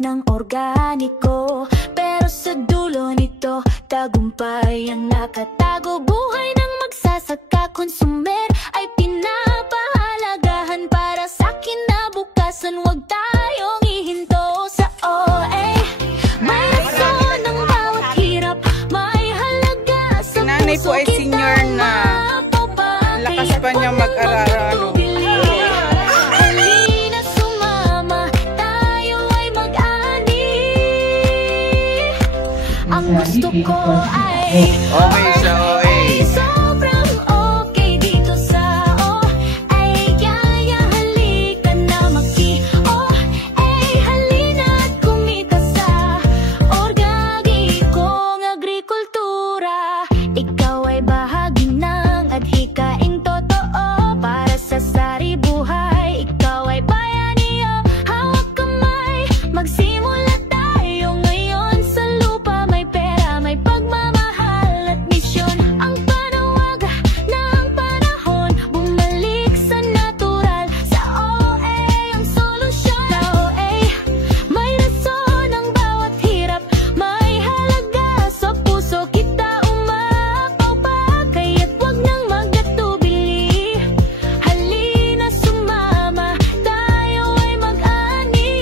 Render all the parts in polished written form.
ng organiko. Pero sa dulo nito, tagumpay ang nakatago. Buhay ng magsasaka, konsumer ay pinapahalagahan. Para sa kinabukasan, huwag tayong ihinto sa OA. May rason ang bawat hirap, may halaga sa Nanay po ay senior na. Lakas pa niya mag-araro. Halina sumama, tayo ay mag-ani. Ang gusto ko ay Okay sa OA. sobrang okay dito sa OA. Kaya halika na maki-OA. Halina at kumita sa organikong agrikultura. Ikaw ay bahagi ng adhikaing totoo. Para sa sari-buhay, ikaw ay bayaniyo. Hawak kamay, magsimula tayo ngayon. Sa lupa may pera, may pagmamahal at misyon. Ang panawag ng panahon, bumalik sa natural. Sa OA ang solusyon. Sa OA, may rason ang bawat hirap, may halaga sa puso. Kita umapaw pa, kaya't wag nang magatubili. Halina sumama, tayo ay mag-ani.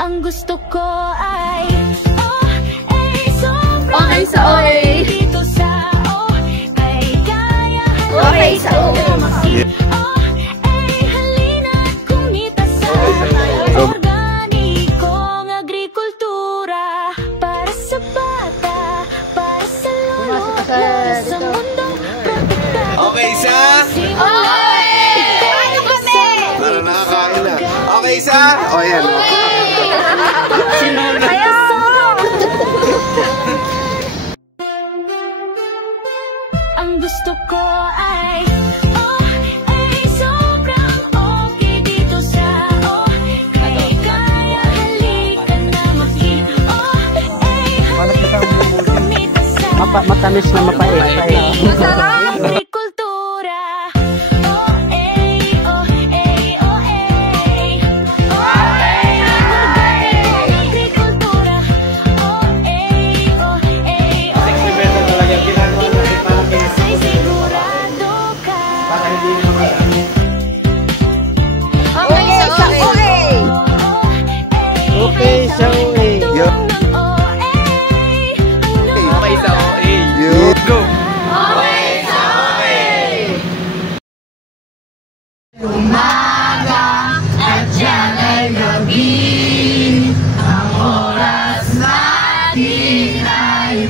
Ang gusto ko ay sobrang Okay sa OA. dito sa OA. Kaya Okay sa OA. halina at kumita sa organikong agrikultura. Para sa bata, para sa lolo, para sa mundong protektado. Okay sa? Para nakakain na. Okay sa? O yan. Ang gusto ko ay sobrang okay dito sa OA. Kaya halika na maki-OA. Kumita sa Matamis na mapait. agrikultura. OA, OA, OA. Agrikultura. OA, OA, OA. Say sigurado ka. Okay sa OA. Okay sa OA. Okay sa OA. Go! Umaga at yan ay gabi, ang oras natin ay